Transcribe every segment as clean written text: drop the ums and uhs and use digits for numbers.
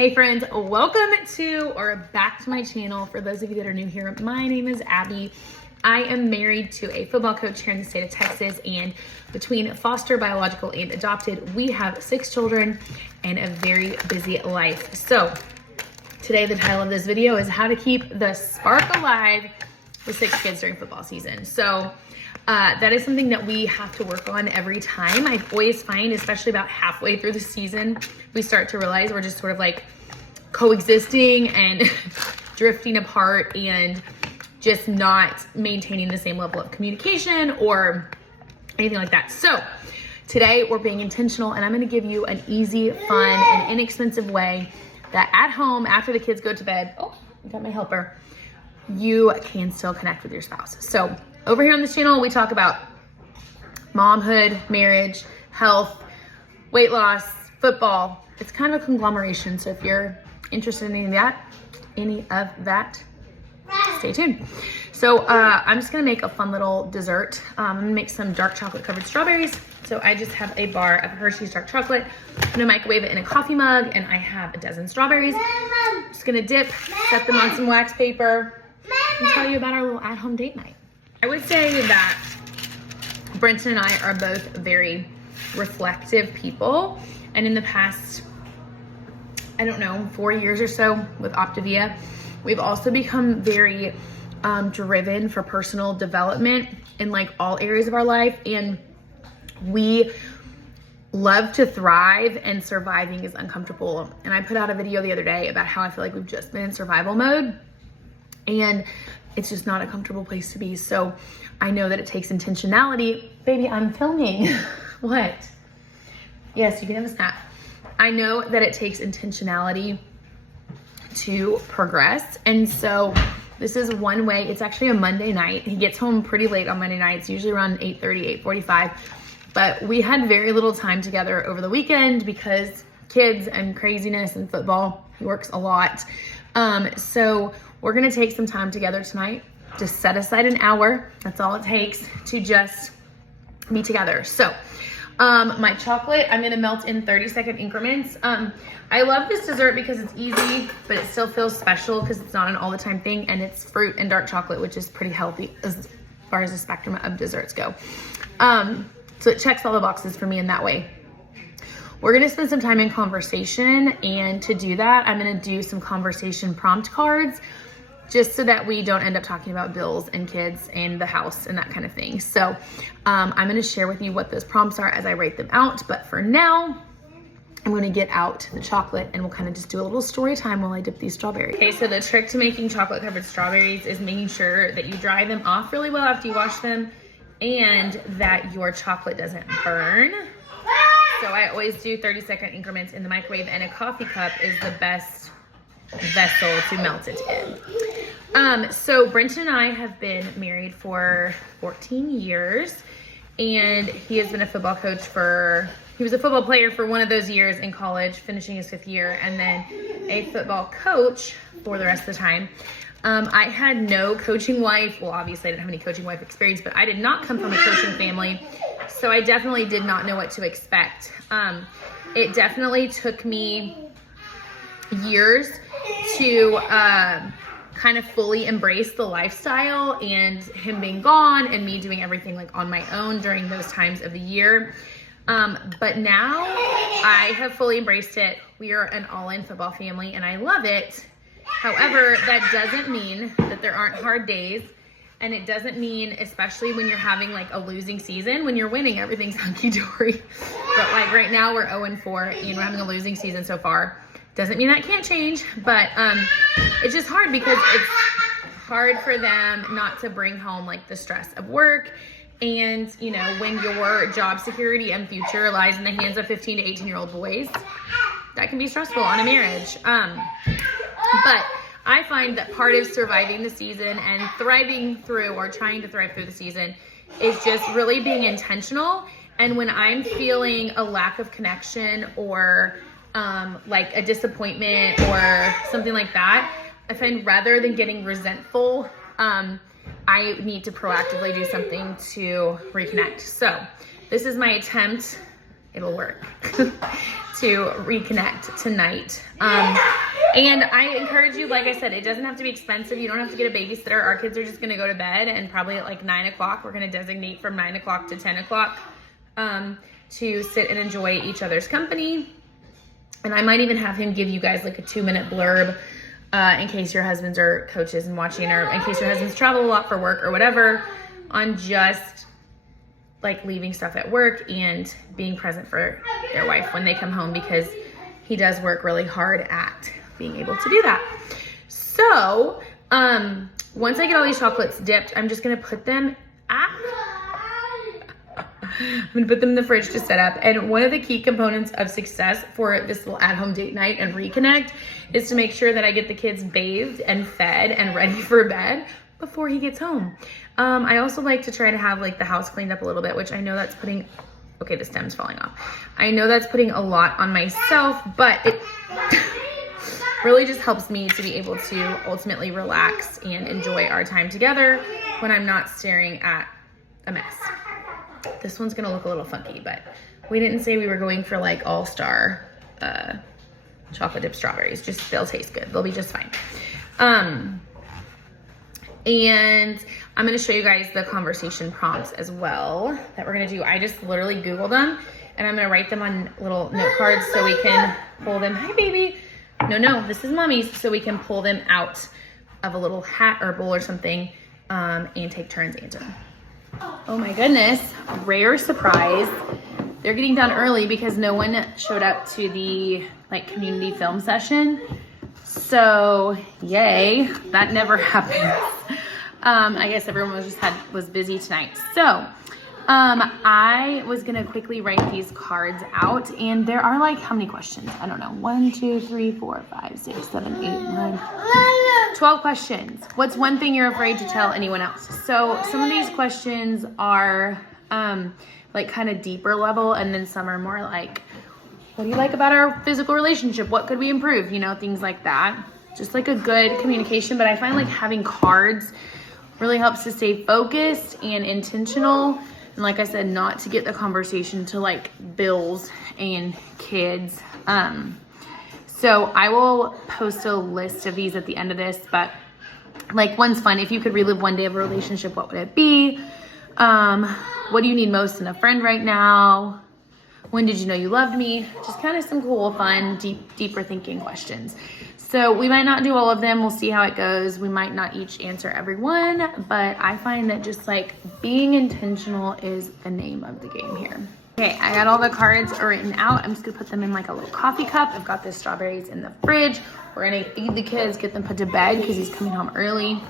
Hey friends, welcome to or back to my channel. For those of you that are new here, my name is Abby. I am married to a football coach here in the state of Texas, and between foster, biological, and adopted, we have 6 children and a very busy life. So today the title of this video is how to keep the spark alive with 6 kids during football season. So that is something that we have to work on every time. I always find, especially about halfway through the season, we start to realize we're just sort of like coexisting and drifting apart and just not maintaining the same level of communication or anything like that. So today we're being intentional, and I'm going to give you an easy, fun, and inexpensive way that at home, after the kids go to bed, oh, I got my helper, you can still connect with your spouse. So over here on this channel, we talk about momhood, marriage, health, weight loss, football. It's kind of a conglomeration. So if you're interested in any of that, stay tuned. So I'm just gonna make a fun little dessert. I'm gonna make some dark chocolate covered strawberries. So I just have a bar of Hershey's dark chocolate. I'm gonna microwave it in a coffee mug, and I have a dozen strawberries. I'm just gonna dip, set them on some wax paper, and tell you about our little at-home date night. I would say that Brenton and I are both very reflective people. And in the past, I don't know, 4 years or so with Optavia, we've also become very driven for personal development in like all areas of our life. And we love to thrive, and surviving is uncomfortable. And I put out a video the other day about how I feel like we've just been in survival mode, and it's just not a comfortable place to be. So I know that it takes intentionality. Baby, I'm filming. What? Yes, you can have a snack. I know that it takes intentionality to progress. And so this is one way. It's actually a Monday night. He gets home pretty late on Monday nights, usually around 8:30, 8:45. But we had very little time together over the weekend because kids and craziness and football. He works a lot. So we're gonna take some time together tonight. Just set aside an hour. That's all it takes to just be together. So my chocolate, I'm gonna melt in 30-second increments. I love this dessert because it's easy, but it still feels special because it's not an all the time thing, and it's fruit and dark chocolate, which is pretty healthy as far as the spectrum of desserts go. So it checks all the boxes for me in that way. We're gonna spend some time in conversation, and to do that, I'm gonna do some conversation prompt cards just so that we don't end up talking about bills and kids and the house and that kind of thing. So I'm gonna share with you what those prompts are as I write them out. But for now, I'm gonna get out the chocolate, and we'll kind of just do a little story time while I dip these strawberries. Okay, so the trick to making chocolate covered strawberries is making sure that you dry them off really well after you wash them, and that your chocolate doesn't burn. So I always do 30-second increments in the microwave, and a coffee cup is the best vessel to melt it in. So Brenton and I have been married for 14 years, and he has been a football coach he was a football player for one of those years in college, finishing his 5th year, and then a football coach for the rest of the time. I had no coaching wife. Well, obviously I didn't have any coaching wife experience, but I did not come from a coaching family. So I definitely did not know what to expect. It definitely took me years to kind of fully embrace the lifestyle, and him being gone and me doing everything like on my own during those times of the year. But now I have fully embraced it. We are an all-in football family, and I love it. However, that doesn't mean that there aren't hard days. And it doesn't mean, especially when you're having like a losing season, when you're winning, everything's hunky-dory. But like right now we're 0-4, and we're having a losing season so far. Doesn't mean that can't change, but it's just hard because it's hard for them not to bring home like the stress of work. And you know, when your job security and future lies in the hands of 15 to 18-year-old boys, that can be stressful on a marriage. But I find that part of surviving the season and thriving through, or trying to thrive through the season, is just really being intentional. And when I'm feeling a lack of connection, or like a disappointment or something like that, I find rather than getting resentful, I need to proactively do something to reconnect. So this is my attempt it'll work to reconnect tonight. And I encourage you, like I said, it doesn't have to be expensive. You don't have to get a babysitter. Our kids are just going to go to bed, and probably at like 9 o'clock, we're going to designate from 9 o'clock to 10 o'clock to sit and enjoy each other's company. And I might even have him give you guys like a 2-minute blurb in case your husbands are coaches and watching, or in case your husbands travel a lot for work or whatever, on just like leaving stuff at work and being present for their wife when they come home, because he does work really hard at being able to do that. So once I get all these chocolates dipped, I'm just gonna put them I'm gonna put them in the fridge to set up. And one of the key components of success for this little at-home date night and reconnect is to make sure that I get the kids bathed and fed and ready for bed before he gets home. I also like to try to have like the house cleaned up a little bit, which I know that's putting, okay, the stem's falling off. I know that's putting a lot on myself, but it really just helps me to be able to ultimately relax and enjoy our time together when I'm not staring at a mess. This one's gonna look a little funky, but we didn't say we were going for like all-star chocolate dip strawberries. Just, they'll taste good. They'll be just fine. And I'm gonna show you guys the conversation prompts as well that we're gonna do. I just literally Googled them, and I'm gonna write them on little note cards so we can pull them. Hi, baby. No, this is mommy's. So we can pull them out of a little hat or bowl or something and take turns answering them. Oh my goodness, rare surprise. They're getting done early because no one showed up to the like community film session. So yay, that never happens. I guess everyone was busy tonight. So I was gonna quickly write these cards out, and there are like, how many questions? I don't know, 1, 2, 3, 4, 5, 6, 7, 8, 9, 12 questions. What's one thing you're afraid to tell anyone else? So some of these questions are like kind of deeper level, and then some are more like, what do you like about our physical relationship? What could we improve? You know, things like that. Just like a good communication. But I find like having cards really helps to stay focused and intentional. And like I said, not to get the conversation to like bills and kids. So I will post a list of these at the end of this, but like one's fun. If you could relive one day of a relationship, what would it be? What do you need most in a friend right now? When did you know you loved me? Just kind of some cool, fun, deeper thinking questions. So we might not do all of them. We'll see how it goes. We might not each answer every one, but I find that just like being intentional is the name of the game here. Okay, I got all the cards written out. I'm just gonna put them in like a little coffee cup. I've got the strawberries in the fridge. We're gonna feed the kids, get them put to bed because he's coming home early.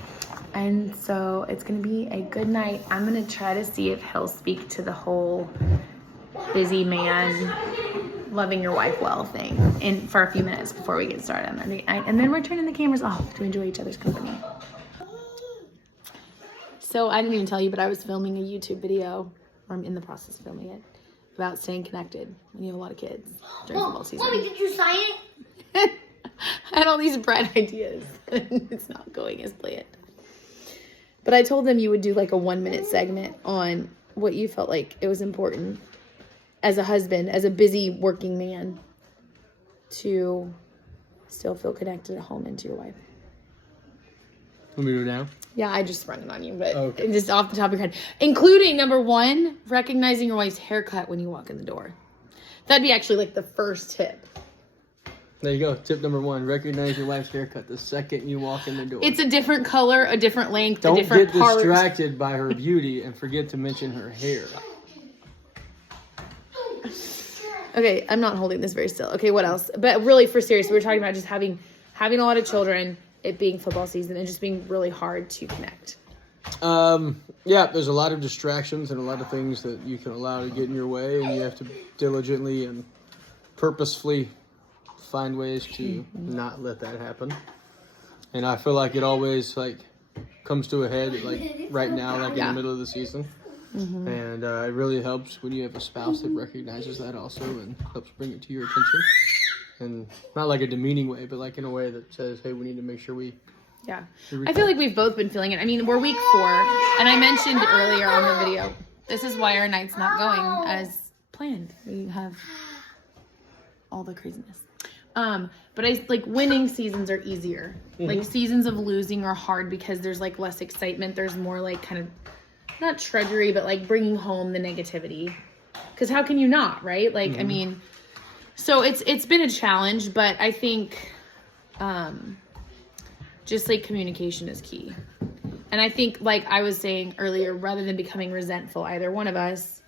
And so it's gonna be a good night. I'm gonna try to see if he'll speak to the whole busy man, loving your wife well thing for a few minutes before we get started on the date night. And then we're turning the cameras off to enjoy each other's company. So I didn't even tell you, but I was filming a YouTube video, or I'm in the process of filming it, about staying connected when you have a lot of kids during football season. Mommy, did you sign it? I had all these bright ideas, and it's not going as planned. But I told them you would do like a 1-minute segment on what you felt like it was important as a husband, as a busy working man, to still feel connected at home and to your wife. Want me to do it now? Yeah, I just sprung it on you, but okay. Just off the top of your head. Including, number 1, recognizing your wife's haircut when you walk in the door. That'd be actually like the first tip. There you go. Tip number 1. Recognize your wife's haircut the second you walk in the door. It's a different color, a different length, Don't a different get distracted by her beauty and forget to mention her hair. Okay, I'm not holding this very still. Okay, what else? But really, for serious, we were talking about just having a lot of children, it being football season, and just being really hard to connect. Yeah, there's a lot of distractions and a lot of things that you can allow to get in your way, and you have to diligently and purposefully find ways to not let that happen. And I feel like it always like comes to a head like right now, like in the middle of the season. Mm-hmm. And it really helps when you have a spouse that recognizes that also and helps bring it to your attention. And not like a demeaning way, but like in a way that says, hey, we need to make sure we... Yeah. I feel like we've both been feeling it. I mean, we're week 4, and I mentioned earlier on the video, this is why our night's not going as planned. We have all the craziness. But I like winning seasons are easier. Like seasons of losing are hard because there's like less excitement. There's more like kind of not treachery, but like bringing home the negativity. Because how can you not, right? Like, I mean, so it's been a challenge, but I think just like communication is key. And I think, like I was saying earlier, rather than becoming resentful, either one of us,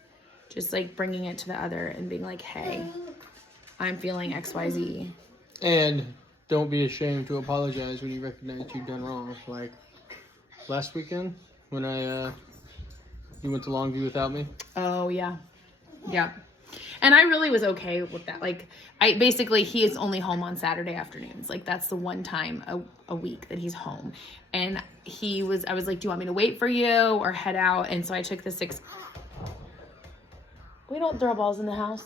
just like bringing it to the other and being like, hey, I'm feeling XYZ. And don't be ashamed to apologize when you recognize you've done wrong. Like last weekend when you went to Longview without me. Oh, yeah. Yeah. And I really was okay with that. Like, he is only home on Saturday afternoons. Like, that's the one time a week that he's home. And I was like, do you want me to wait for you or head out? And so I took the 6. We don't throw balls in the house.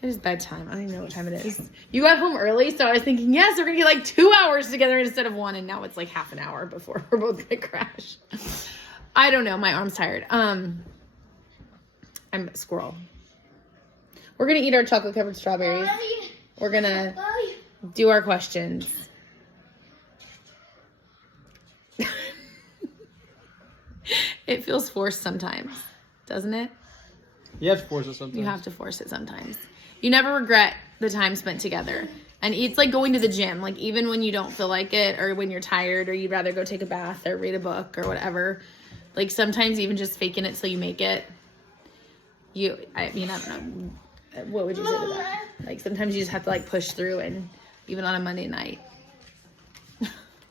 It is bedtime. I don't even know what time it is. You got home early, so I was thinking, yes, we're going to get like 2 hours together instead of 1. And now it's like half an hour before we're both going to crash. I don't know. My arm's tired. I'm a squirrel. We're going to eat our chocolate covered strawberries. We're going to do our questions. It feels forced sometimes, doesn't it? You have to force it sometimes. You have to force it sometimes. You never regret the time spent together. And it's like going to the gym. Like even when you don't feel like it or when you're tired or you'd rather go take a bath or read a book or whatever. Like sometimes even just faking it till you make it. I don't know. What would you say to that? Like sometimes you just have to like push through, and even on a Monday night.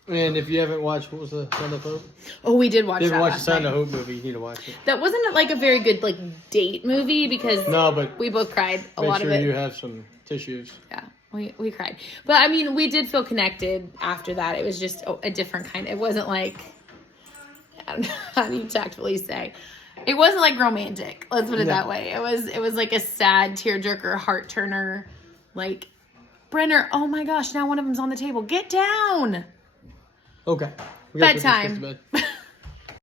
And if you haven't watched, what was the Sound of Hope? Oh, we did watch that. If you haven't watched the last Sound night. of Hope movie, you need to watch it. That wasn't like a very good like date movie because No, but we both cried a make lot sure of it. you have some tissues. Yeah, we cried. But I mean, we did feel connected after that. It was just a different kind. It wasn't like, I don't know how do you tactfully say. It wasn't like romantic. Let's put it that way. It was like a sad tearjerker, heart turner. Like, Brenner, oh my gosh, now one of them's on the table. Get down. Okay. We gotta put these Bedtime. kids to bed.